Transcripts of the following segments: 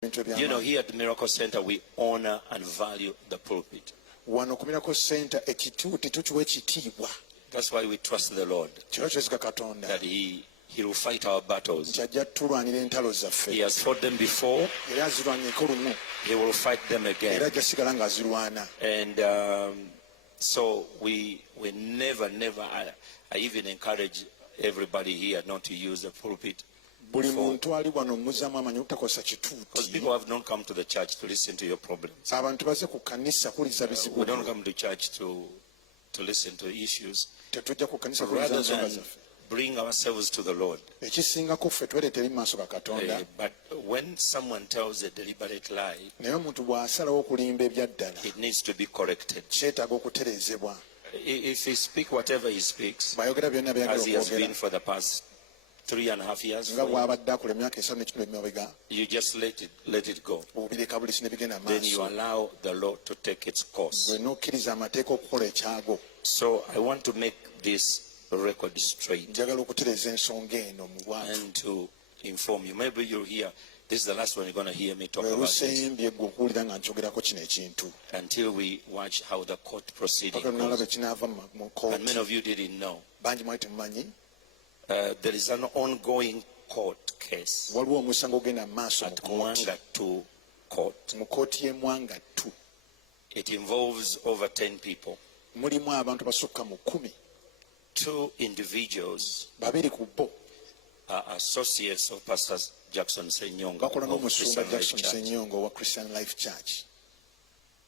You know, here at the Miracle Center, we honor and value the pulpit. That's why we trust the Lord, that He will fight our battles. He has fought them before. He will fight them again. And so we never, I even encourage everybody here not to use the pulpit. Because people have not come to the church to listen to your problems. We don't come to church to listen to issues. Rather than bring ourselves to the Lord. But when someone tells a deliberate lie, it needs to be corrected. If he speaks whatever he speaks, as he has been for the past 3.5 years, you just let it go. Then you allow the law to take its course. So I want to make this record straight and to inform you. Maybe you'll hear, this is the last one you're going to hear me talk about this, until we watch how the court proceeding goes. And many of you didn't know. There is an ongoing court case at Mwanga 2 court. It involves over 10 people. 2 individuals are associates of Pastor Jackson Senyonga of Christian Life Church.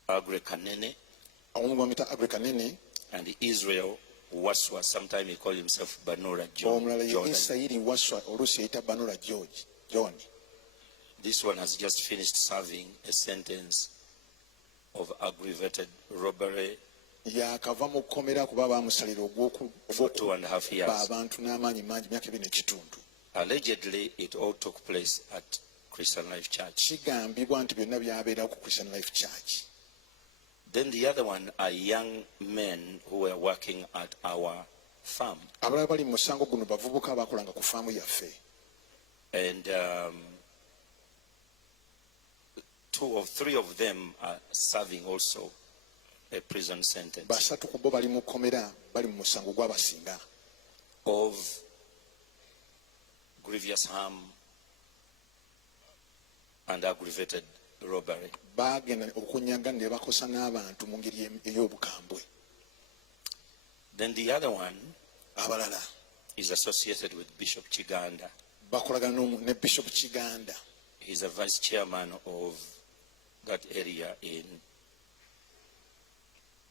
Agre Kanene and Israel Waswa, sometimes he called himself Banura John. This one has just finished serving a sentence of aggravated robbery for 2.5 years. Allegedly, it all took place at Christian Life Church. Then the other one are young men who were working at our farm. And 2 or 3 of them are serving also a prison sentence of grievous harm and aggravated robbery. Then the other one is associated with Bishop Chiganda. He's a vice chairman of that area in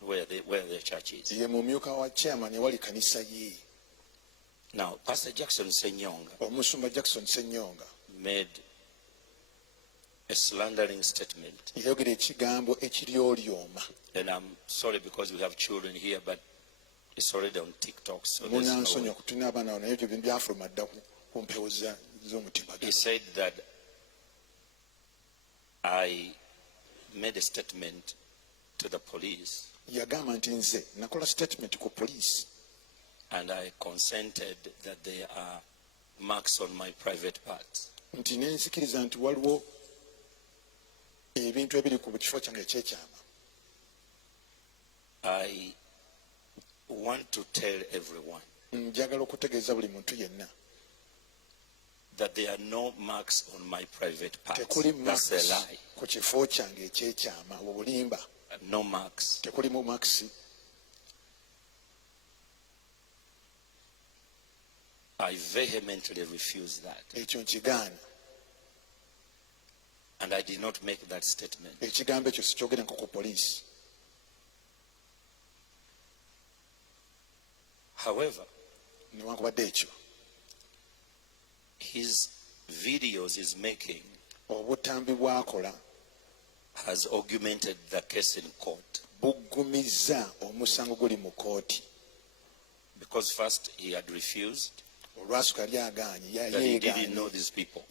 where the church is. Now, Pastor Jackson Senyonga made a slandering statement. And I'm sorry because we have children here, but it's already on TikTok, so there's no way. He said that I made a statement to the police and I consented that there are marks on my private parts. I want to tell everyone that there are no marks on my private parts. That's a lie. No marks. I vehemently refuse that. And I did not make that statement. However, his videos he's making has augmented the case in court. Because first he had refused that he didn't know these people.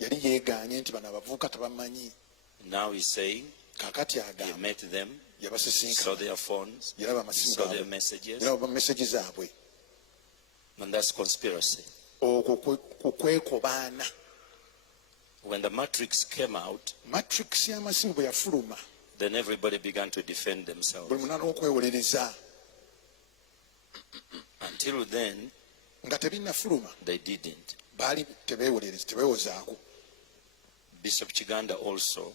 Now he's saying he met them, saw their phones, saw their messages, and that's conspiracy. When the matrix came out, then everybody began to defend themselves. Until then, they didn't. Bishop Chiganda also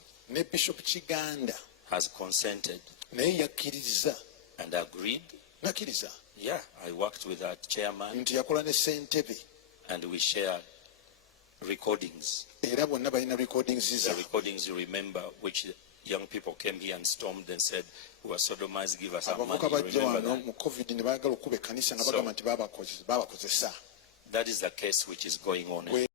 has consented and agreed. Yeah, I worked with that chairman and we shared recordings. The recordings, you remember, which young people came here and stormed and said, "We are sodomized, give us our money." That is the case which is going on.